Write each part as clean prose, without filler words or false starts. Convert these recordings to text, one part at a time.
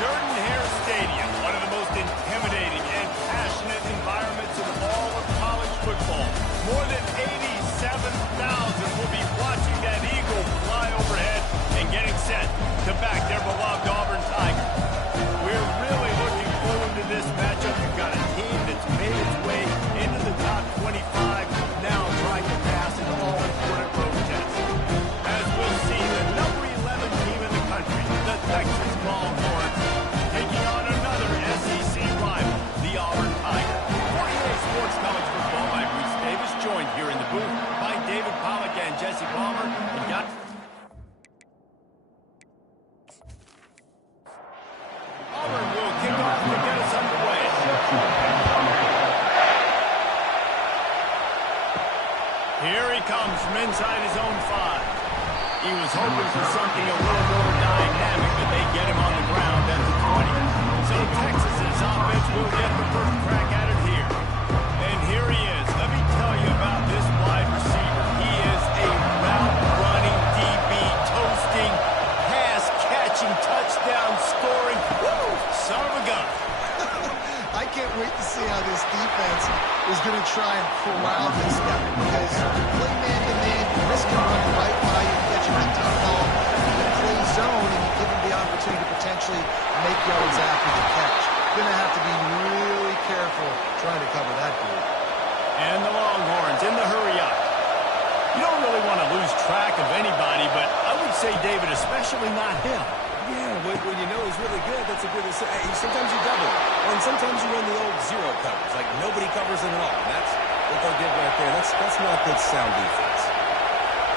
Jordan-Hare Stadium, one of the most intimidating and passionate environments in all of college football. More than 87,000 will be watching that eagle fly overhead and getting set to back their beloved Auburn Tigers. We're really looking forward to this matchup. You've got a team that's made its way into the top 25, now trying to pass an all-important road test. As we'll see, the number 11 team in the country, the Texas Longhorns, taking on another SEC rival, the Auburn Tigers. 48 Sports College Football by Reese Davis, joined here in the booth by David Pollack and Jesse Palmer. And got Auburn will kick off to get us underway. Here he comes from inside his own 5. He was hoping for something a little more dynamic, but they get him on the ground at the 20. So Texas's offense will get the first crack at it here. And here he is. Let me tell you about this wide receiver. He is a route-running DB, toasting, pass-catching, touchdown-scoring, son of a gun. I can't wait to see how this defense is going to try and corral this guy, because you play man-to-man, you risk him running right by you, get you a deep ball, you can play zone, and you give him the opportunity to potentially make yards after the catch. You're going to have to be really careful trying to cover that dude. And the Longhorns in the hurry-up. You don't really want to lose track of anybody, but I would say, David, especially not him. Yeah, when you know he's really good, that's a good asset. Sometimes you double it, and sometimes you run the old zero covers, like nobody covers him at all. And that's what they did right there. That's not good sound defense.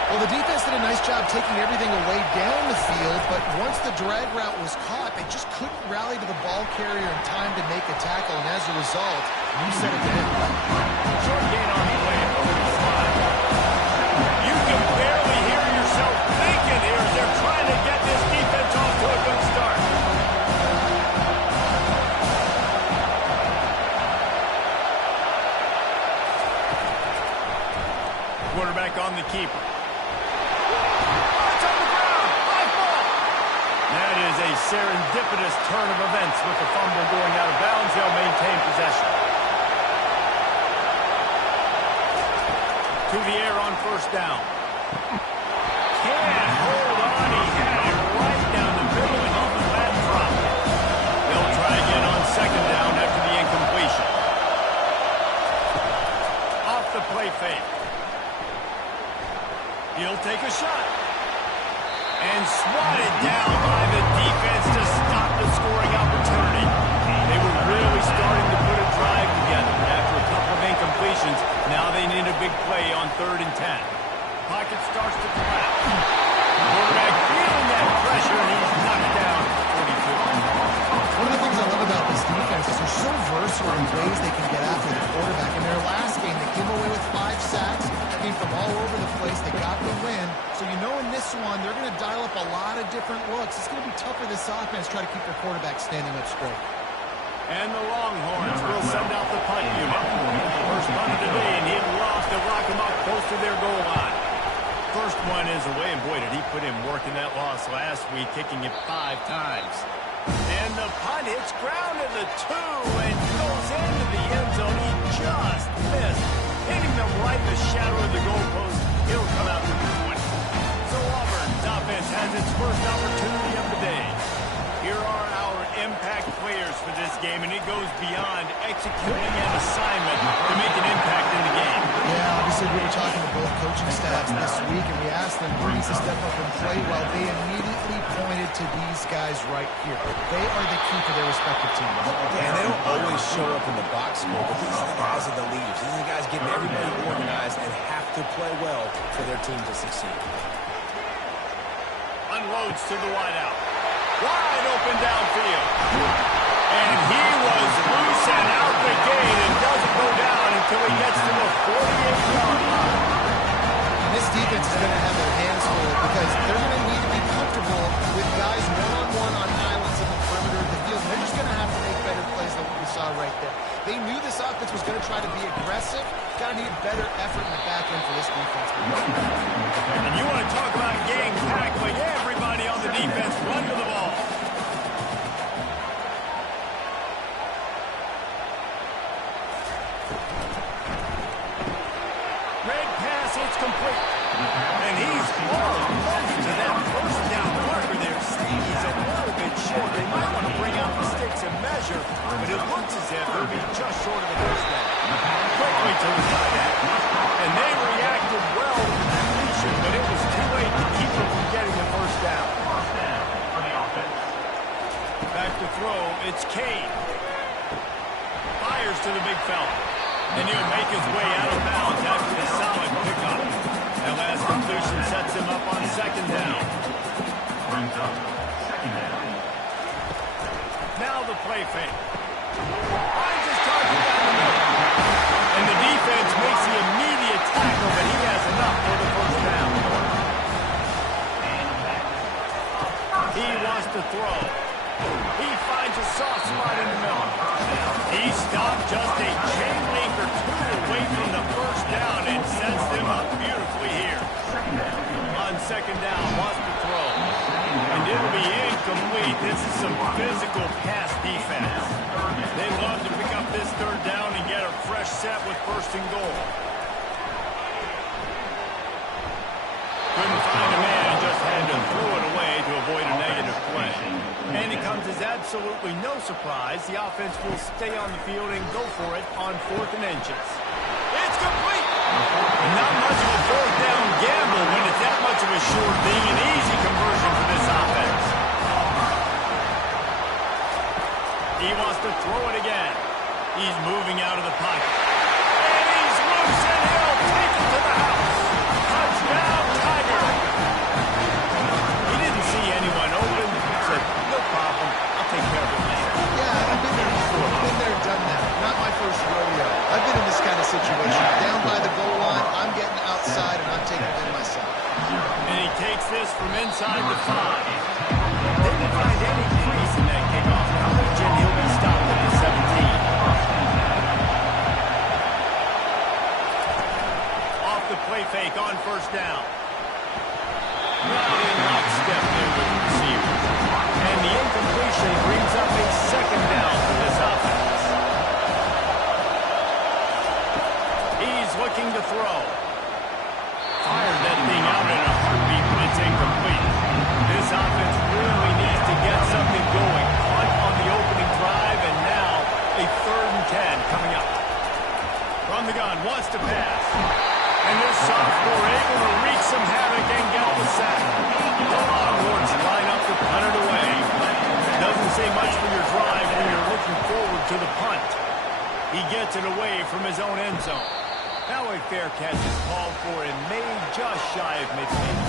Well, the defense did a nice job taking everything away down the field, but once the drag route was caught, they just couldn't rally to the ball carrier in time to make a tackle, and as a result, you set it down. Short gain on the way over the slide. You can barely hear yourself thinking here as they're trying to get this defense off to a good start. Quarterback on the keeper. It's on the ground. High ball. That is a serendipitous turn of events with the fumble going out of bounds. They'll maintain possession. To the air on first down. Can't hold on. He had it right down the middle and off the back drop. They'll try again on second down after the incompletion. Off the play fake. He'll take a shot. And swatted down by the defense to stop the scoring opportunity. They were really starting to put a drive together after a couple of incompletions. Now they need a big play on 3rd and 10. Pocket starts to collapse. Quarterback feeling that pressure, and he's knocked down 42. One of the things I love about this defense is they're so versatile in ways they can get after the quarterback. In their last game, they came away with 5 sacks, came from all over the place. They got the win. So you know in this one, they're going to dial up a lot of different looks. It's going to be tough for this offense to try to keep their quarterback standing up straight. And the Longhorns will send out the punt unit. First punt of the day, and he'd love to rock them up close to their goal line. First one is away, and boy, did he put in work in that loss last week, kicking it 5 times. And the punt hits ground at the 2 and goes into the end zone. He just missed, hitting them right in the shadow of the goalpost. He'll come out to the 20. So Auburn's offense has its first opportunity of the day. Here are our impact players for this game, and it goes beyond executing an assignment to make an impact in the game. Yeah, obviously we were talking to both coaching staffs this week, and we asked them who needs to step up and play well. They immediately pointed to these guys right here. They are the key to their respective teams. Yeah, and they don't always show up in the box score, but these are the guys that are the leaders. These are the guys getting everybody organized and have to play well for their team to succeed. Unloads to the wideout. Wide open downfield. And he was loose and out the gate and doesn't go down until he gets to the 48-yard line. This defense is going to have their hands full because they're going to need to be comfortable with guys one-on-one on islands in the perimeter of the field. They're just going to have to make better plays than what we saw right there. They knew this offense was going to try to be aggressive. Got to need better effort in the back end for this defense. And you want to talk about game tackling, everybody on the defense run to the ball. Red pass, it's complete. And he's almost to that first down marker there. Saying he's a little bit short. They might want to bring out the sticks and measure, but it looks as if they'll be just short of the first down. Quickly to the side end. And they reacted well to the completion, but it was too late to keep them from getting the first down. Back to throw, it's Kane. Fires to the big fella. And he'll make his way out of bounds after the solid pickup. That last completion sets him up on second down. Brings up second down. Now the play fake. Finds his target down the middle. And the defense makes the immediate tackle, but he has enough for the first down. He wants to throw. He finds a soft spot in the middle. He stopped just a chain link or two away from the first down and sets them up beautifully here. On second down, wants to throw. And it'll be incomplete. This is some physical pass defense. They love to pick up this third down and get a fresh set with first and goal. Couldn't find a man and just had to throw it away to avoid a negative play. And it comes as absolutely no surprise. The offense will stay on the field and go for it on 4th and inches. It's complete! Not much of a fourth down gamble when it's that much of a sure thing. An easy conversion for this offense. He wants to throw it again. He's moving out of the pocket. And he's loose and he'll take it to the house. Touchdown, Tiger! He didn't see anyone open. Said, no problem. I'll take care of it myself. Yeah, I've been there before. Been there, done that. Not my first rodeo. I've been in this kind of situation. Down by the goal line, I'm getting outside and I'm taking it in myself. And he takes this from inside the 5. Didn't find any crease in that kickoff coverage, and he'll be stopped at the 17. Off the play fake on first down. Right in lockstep there with the receiver. And the incompletion brings up a second down for this offense. He's looking to throw. Fired that thing out in a heartbeat, but it's incomplete. This offense really needs to get something going. Punt on the opening drive, and now a 3rd and 10 coming up. From the gun, wants to pass. And this sophomore able to wreak some havoc and get the sack. The Longhorns line up to punt it away. Doesn't say much for your drive when you're looking forward to the punt. He gets it away from his own end zone. Now a fair catch is called for and made just shy of midfield.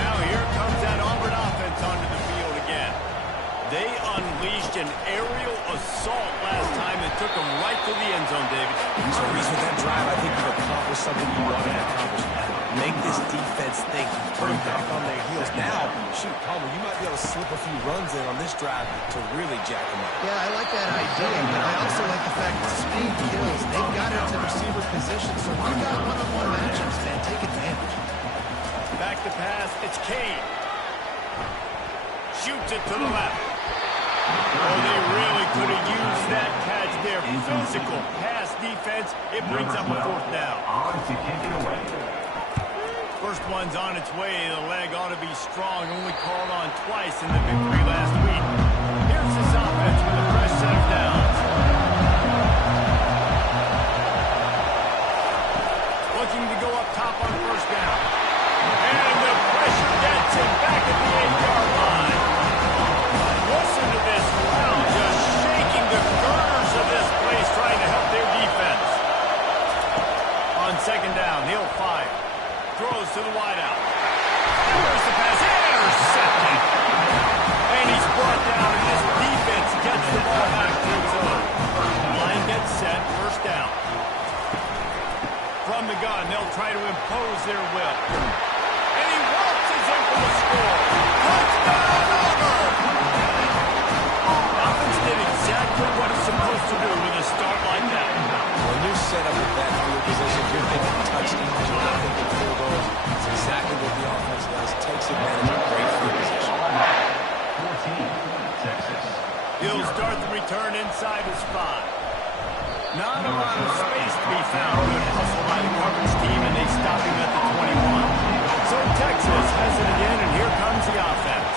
Now here comes that Auburn offense onto the field again. They unleashed an aerial assault last time and took them right to the end zone, David. So, Reese, with that drive, I think you've accomplished something you wanted to accomplish. Make this defense think. Put them back on their heels. Now, shoot, Palmer, you might be able to slip a few runs in on this drive to really jack them up. Yeah, I like that idea, but I also like the fact that speed kills. They've got it to receiver position, so if you got one-on-one matchups, man, take advantage. Back to pass, it's Kane. Shoots it to the left. Oh, they really could have used that catch there. Physical pass defense. It brings up a 4th down. On to kick it away. First one's on its way. The leg ought to be strong. Only called on twice in the victory last week. Here's this offense with a fresh set of downs. Looking to go up top on first down. And the pressure gets him back at the 8-yard line. Listen to this crowd just shaking the girders of this place trying to help their defense. On second down, he'll fire. Throws to the wideout. There's the pass. Intercepted. And he's brought down, and this defense gets the ball back to its own. Line gets set. First down. From the gun, they'll try to impose their will. And he waltzes in for the score. Touchdown, Auburn! Offense did exactly what it's supposed to do with a start like that. When you're set up with that field position, you're thinking touchdowns, you're not thinking field goals. It's exactly what the offense does. Takes advantage of great field position. 14, Texas. He'll start the return inside his 5. Not a lot of space to be found. Good hustle by the coverage team, and they stop him at the 21. So Texas has it again, and here comes the offense.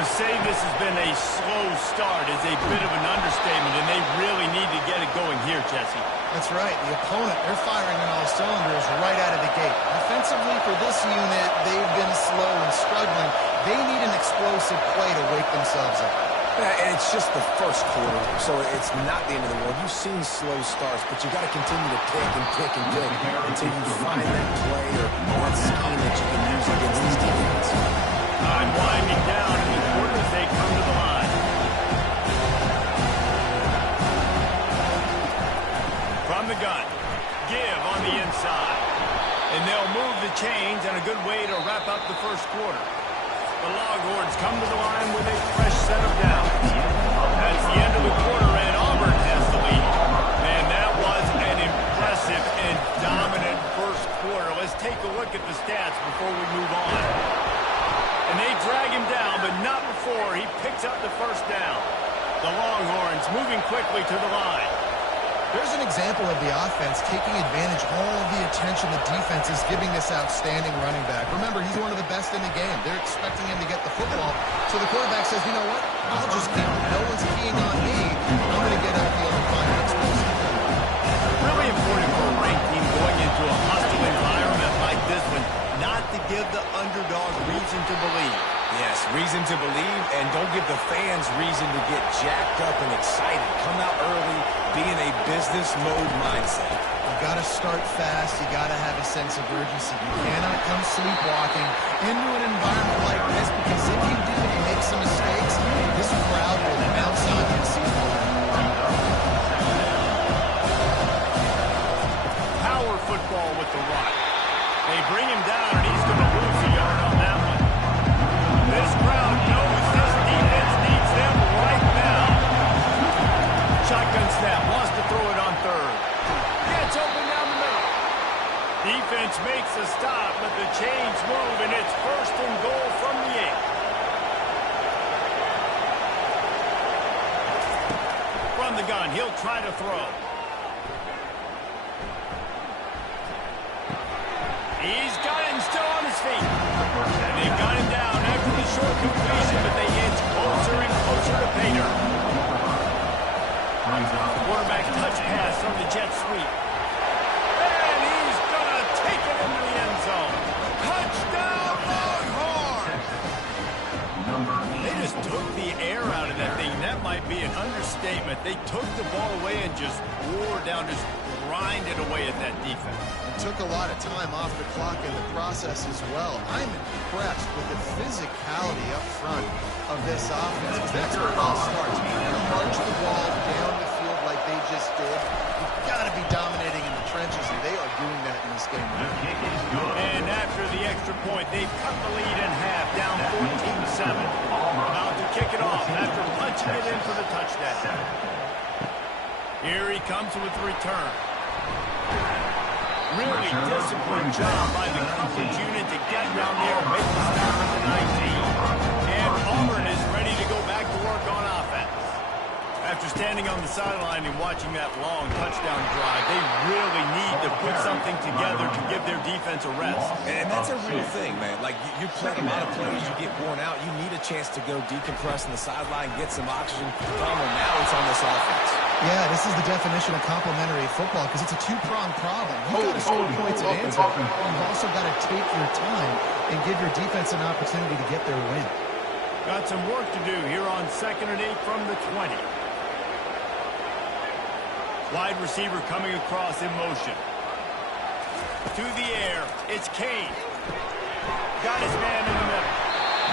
To say this has been a slow start is a bit of an understatement, and they really need to get it going here, Jesse. That's right. The opponent, they're firing on all cylinders right out of the gate. Offensively, for this unit, they've been slow and struggling. They need an explosive play to wake themselves up. Yeah, and it's just the first quarter, so it's not the end of the world. You've seen slow starts, but you got to continue to pick and pick and pick until you find that play or that scheme that you can use against these defense. Time winding down in the quarter as they come to the line. From the gun, give on the inside. And they'll move the chains, and a good way to wrap up the first quarter. The Longhorns come to the line with a fresh set of downs. That's the end of the quarter, and Auburn has the lead. Man, that was an impressive and dominant first quarter. Let's take a look at the stats before we move on. And they drag him down, but not before he picks up the first down. The Longhorns moving quickly to the line. There's an example of the offense taking advantage of all of the attention the defense is giving this outstanding running back. Remember, he's one of the best in the game. They're expecting him to get the football. So the quarterback says, you know what? I'll just keep him. No one's keying on me. I'm going to get upfield and find an explosive play. Really important for a ranked team going into a hostile environment like this one, not to give the underdog reason to believe. Yes, reason to believe, and don't give the fans reason to get jacked up and excited. Come out early, be in a business mode mindset. You got to start fast. You got to have a sense of urgency. You cannot come sleepwalking into an environment like this, because if you do and you make some mistakes, this crowd will bounce on you and see Power football with the run. They bring him down, and he's going to lose a yard on that one. This crowd knows this defense needs them right now. Shotgun snap, wants to throw it on third. Gets open down the middle. Defense makes a stop, but the chains move, and it's first and goal from the 8. From the gun, he'll try to throw. He's got him still on his feet. And they got him down after the short completion, but they inch closer and closer to pay dirt. Quarterback touch pass from the jet sweep. And he's going to take it into the end zone. Touchdown, Longhorns! They just took the air out of that thing. That might be an understatement. They took the ball away and just wore down, just grinded away at that defense. It took a lot of time off the clock in the process as well. I'm impressed with the physicality up front of this offense, because that's where it all starts. When you march the ball down the field like they just did, you've got to be dominating in the trenches, and they are doing that in this game. And after the extra point, they've cut the lead in half, down 14-7. About to kick it off after punching it in for the touchdown. Here he comes with the return. Really disciplined job by the coverage unit to get down there and make the stop at the 19. And Auburn is ready to go back to work on offense. After standing on the sideline and watching that long touchdown drive, they really need to put something together to give their defense a rest. And that's a real thing, man. Like, you play a lot of plays, you get worn out, you need a chance to go decompress on the sideline, get some oxygen. Now it's on this offense. Yeah, this is the definition of complementary football, because it's a two-pronged problem. You've got to score points and answer. You've also got to take your time and give your defense an opportunity to get their win. Got some work to do here on 2nd and 8 from the 20. Wide receiver coming across in motion. To the air, it's Kane. Got his man in the middle.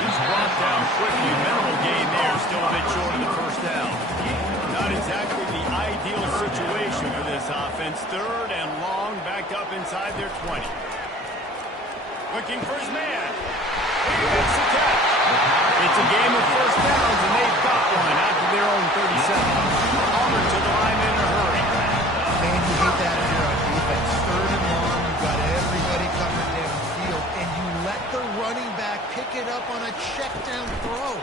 He's brought down quickly. Minimal gain there, still a bit short of the first down. Not exactly the ideal situation for this offense. 3rd and long, backed up inside their 20. Looking for his man. He makes the catch. It's a game of first downs, and they've got one after their own 37. Auburn to the line in a hurry. Man, you hate that if you're on defense. 3rd and long, you've got everybody covered downfield, and you let the running back pick it up on a check down throw.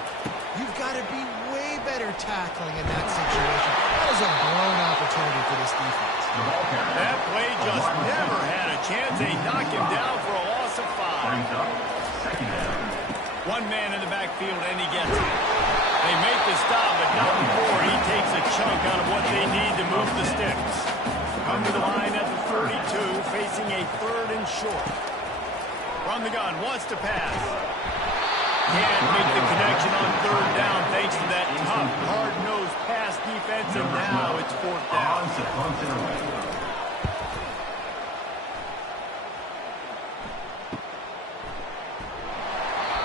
You've got to be way better better tackling in that situation. That is a blown opportunity for this defense. That play just never had a chance. They knock him down for a loss of 5. Brings up second down. One man in the backfield, and he gets it. They make the stop, but not before he takes a chunk out of what they need to move the sticks. Come to the line at the 32, facing a 3rd and short. From the gun, wants to pass. Can't make the connection on 3rd down thanks to that tough, hard-nosed pass defense, and now it's 4th down.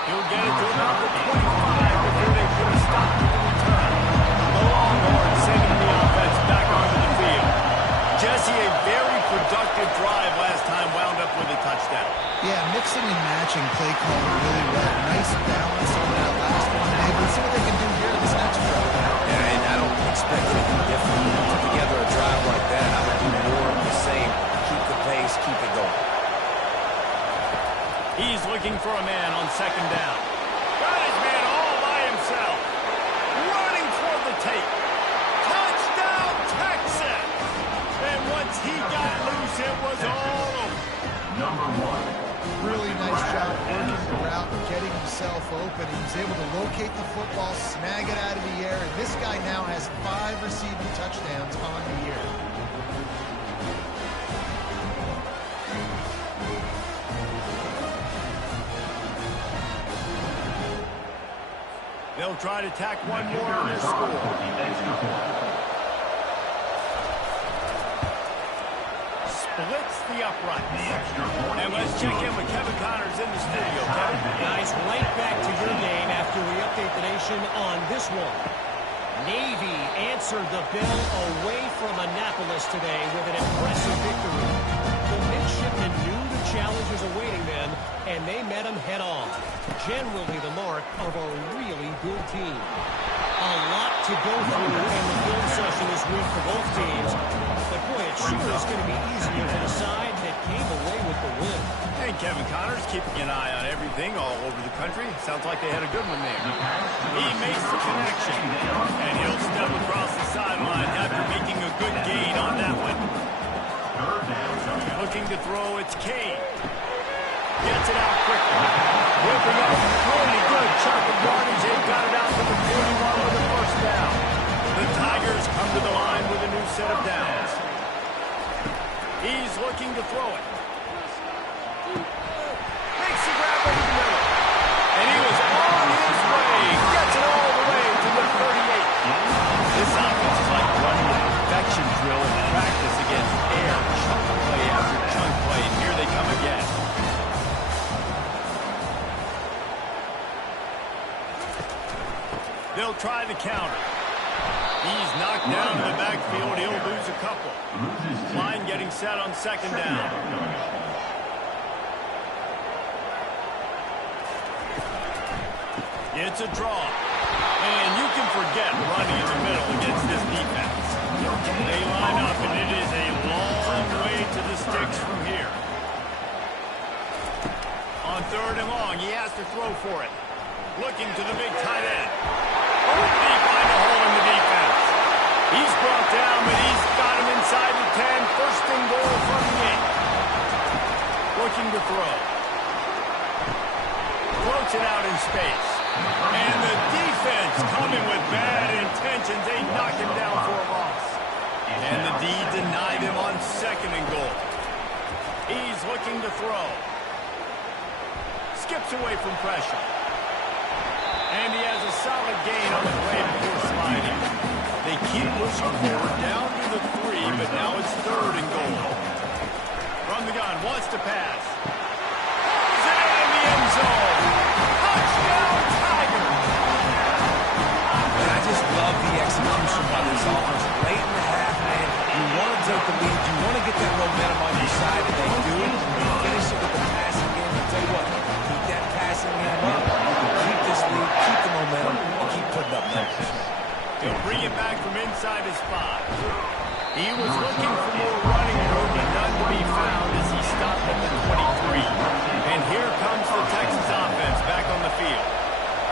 He'll get it to about the 25 before they put a stop to the return. The Longhorns sending the offense back onto the field. Jesse, a very productive drive last time, wound up with a touchdown. Yeah, mixing and matching play calling really well. Nice balance on that last one. Hey, let's see what they can do here in this next drive. Yeah, and I don't expect anything different. You put together a drive like that, I would do more of the same. Keep the pace, keep it going. He's looking for a man on 2nd down. Got his man all by himself. Running toward the tape. Touchdown, Texas! And once he got loose, it was all over. Number 1. Really nice job working the route and getting himself open. He was able to locate the football, snag it out of the air, and this guy now has 5 receiving touchdowns on the year. They'll try to tack one more on their score. Splits the uprights. And let's check in with Kevin Connors in the studio. Kevin? Guys, right back to your game after we update the nation on this one. Navy answered the bell away from Annapolis today with an impressive victory. The midshipmen knew the challenge was awaiting them, and they met them head-on. Generally the mark of a really good team. A lot to go through in the film session this week for both teams. But boy, it sure is going to be easier for the side that came away with the win. And Kevin Connors keeping an eye on everything all over the country. Sounds like they had a good one there. He makes the connection, and he'll step across the sideline after making a good gain on that one. Looking to throw, it's Kane. Gets it out quickly. Whipping up a really good chunk of yardage. They've got it out to the 41 with the 1st down. The Tigers come to the line with a new set of downs. He's looking to throw it. Makes the grab over the middle. And he was on his way. Gets it all the way to the 38. This offense is like running a perfection drill in practice against air. Chunk play after chunk play. And here they come again. They'll try the counter. He's knocked down in the backfield. He'll lose a couple. Line getting set on 2nd down. It's a draw. And you can forget running in the middle against this defense. They line up, and it is a long way to the sticks from here. On 3rd and long, he has to throw for it. Looking to the big tight end. Oh, did he find a hole in the defense? He's brought down, but he's got him inside the 10. 1st and goal from the 8. Looking to throw. Floats it out in space. And the defense coming with bad intentions. They knock him down for a loss. And the D denied him on 2nd and goal. He's looking to throw. Skips away from pressure. And he has a solid gain on the play before sliding. They keep pushing forward down to the 3, but now it's 3rd and goal. From the gun, wants to pass. Pulls it in the end zone. Touchdown, Tigers! And I just love the execution by this offense. Late in the half, man, you want to take the lead. You want to get that momentum on your side, and they do it. You finish it with the passing game. I'll tell you what, keep that passing game up. Keep this lead, keep the momentum, and keep putting up numbers. He'll bring it back from inside his 5. He was looking for more running room, but none to be found as he stopped at the 23. And here comes the Texas offense back on the field.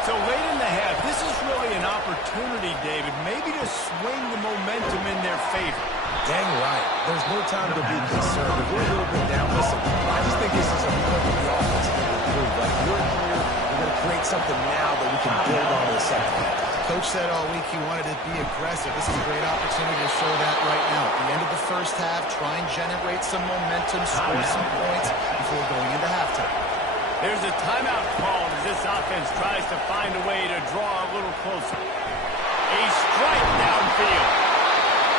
So late in the half, this is really an opportunity, David, maybe to swing the momentum in their favor. Dang right. There's no time to be concerned. If we're a little bit down, listen, I just think this is a point of the offense to improve. Like, we're here, we're going to create something now that we can build on in the second half. Coach said all week he wanted to be aggressive. This is a great opportunity to show that right now. At the end of the first half, try and generate some momentum, score some points before going into halftime. There's a timeout called as this offense tries to find a way to draw a little closer. A strike downfield.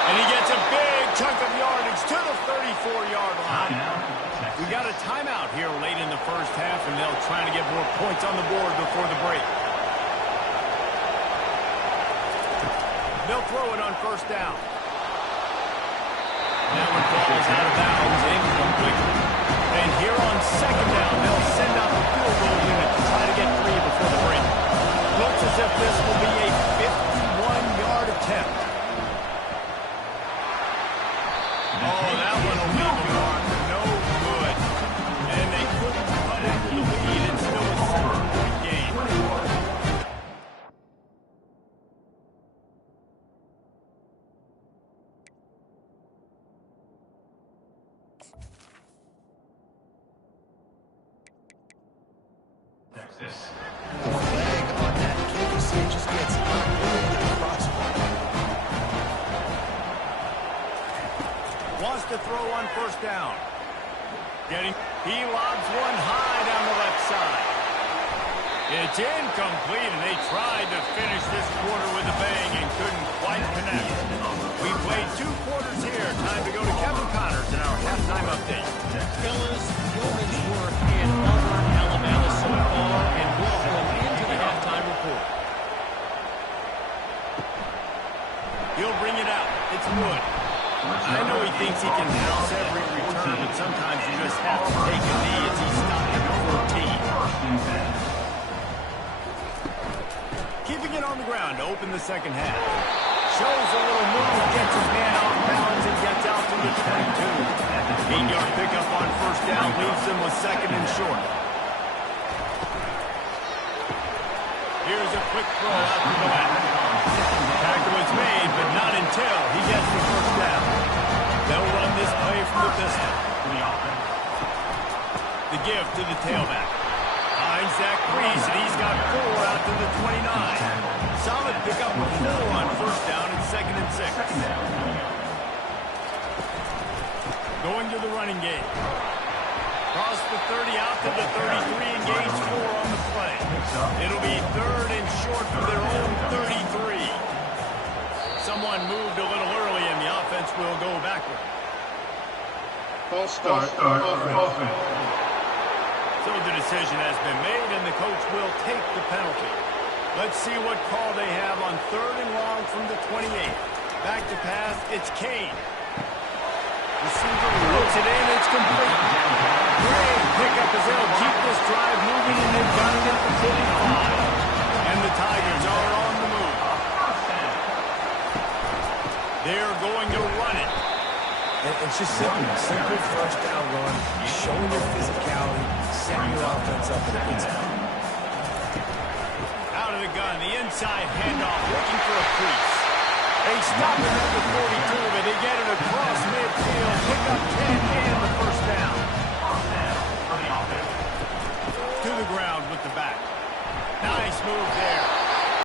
And he gets a big chunk of yardage to the 34-yard line. We got a timeout here late in the first half, and they'll try to get more points on the board before the break. They'll throw it on first down. That one falls out of bounds, incomplete. And here on second down, they'll send out the field goal unit to try to get 3 before the break. Looks as if this will be a 51-yard attempt. Oh, that one will leave a mark. No good. And they couldn't cut into the lead. It's still a 7-point game. Flag on that kick. You see it just gets knocked into the crossbar. Wants to throw on first down. He lobs one high down the left side. It's incomplete, and they tried to finish this quarter with a bang and couldn't quite connect. We played 2 quarters here. Time to go to Kevin Connors in our halftime update. Fellas, yeoman's work in Auburn, Alabama so far, and welcome into the halftime report. He'll bring it out. It's Wood. I know he thinks he can house every return, but sometimes you just have to take a knee as he's stopped at the 14. Keeping it on the ground to open the second half. Shows a little move, gets his man off balance, and gets out to the 22. 8-yard pickup on first down leaves them with second and short. Here's a quick throw out to the left. Tackle was made, but not until he gets the first down. They'll run this play from the pistol. The give to the tailback. Finds Zach Brees, and he's got 4 out to the 29. Solid pickup of 4 on first down and second and 6. Going to the running game. Cross the 30 out to the 33, engage 4 on the play. It'll be third and short for their own 33. Someone moved a little early, and the offense will go backward. False start offense. So the decision has been made, and the coach will take the penalty. Let's see what call they have on third and long from the 28. Back to pass, it's Kane. Receiver looks it in, it's complete. Great pickup as they'll keep this drive moving, and they've got it at the 45. And the Tigers are on the move. They're going to run it. It's just simple first down run, showing your physicality, setting your offense up in a good spot. Out of the gun, the inside handoff, looking for a crease. They stop it at the 42, but they get it across midfield, pick up 10 and the first down. To the ground with the back. Nice move there.